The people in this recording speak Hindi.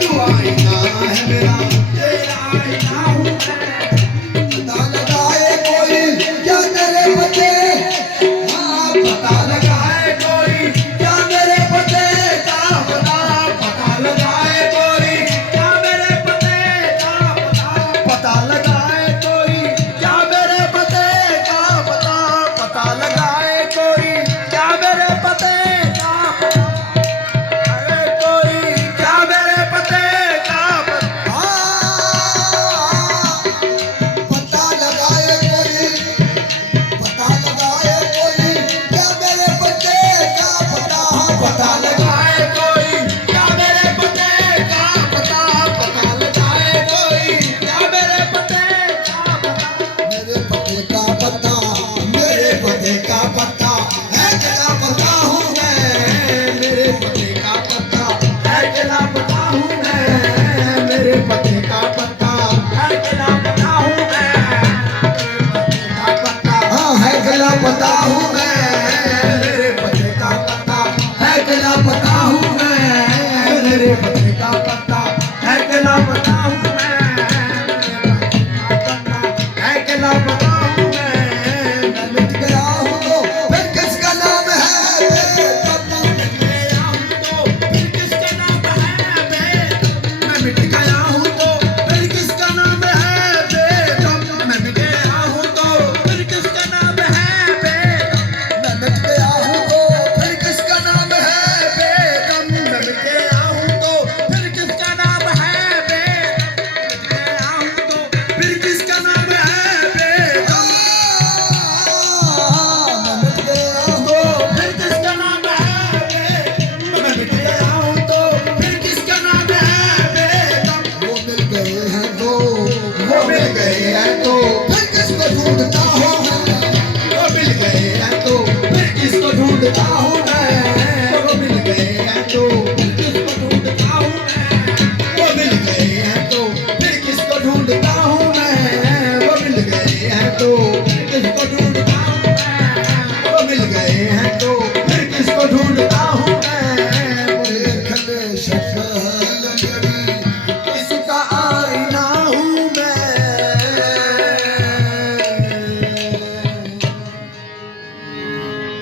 तू आईना है मेरा, तेरा आईना हूँ मैं। पता लगाए कोई क्या मेरे पते, हाँ पता लगाए कोई क्या मेरे पते का पता, पता लगाए कोई क्या मेरे पते का पता, पता लगाए कोई क्या मेरे पते का पता, पता लगाए कोई क्या मेरे पते का पता, अरे कोई क्या मेरे पते का पता, पता लगाए कोई, पता लगाए कोई क्या मेरे पते का पता, पता लगाए कोई क्या मेरे पते का पता, पता लगाए कोई क्या मेरे पते का पता, मेरे पते का पता, मेरे पते का पता है क्या पता हूँ मैं, मेरे पते का पता है क्या पता हूँ मैं, मेरे पते का पता है क्या पता हूँ मैं, हाँ है क्या पता हूँ मैं, मेरे पते का पता है क्या पता हूँ मैं, मेरे पते का पता है क्या पता हूँ मैं, है क्या पता हूँ मैं मिट गया हूँ तो फिर किसका नाम है, तब मैं मिट गया हूँ तो फिर किसका नाम है, मैं मिट गया हूँ तो फिर किसका नाम है, मैं मिट गया हूँ तो फिर किसका नाम है, मैं मिट गया हूँ तो फिर किसका नाम है, मैं मिट गया हूँ तो फिर किसका नाम है, मिट गया हूँ तो फिर किसका नाम है, मैं मिट गया हूँ तो फिर किसका नाम है, मैं मिट गया हूँ तो फिर किसका नाम है, वो मिल गए हैं तो, वो मिल गए हैं तो फिर किसको ढूंढता हूँ मैं, वो मिल गए हैं तो फिर किसको ढूंढता हूँ मैं, वो मिल गए हैं तो फिर किसको ढूंढता हूँ मैं, वो मिल गए हैं तो फिर किसको ढूंढता हूँ मैं, वो मिल गए हैं तो फिर किसको ढूंढता हूँ मैं, वो मिल गए हैं तो फिर किसको ढूंढता हूँ मैं, देखने शक्ल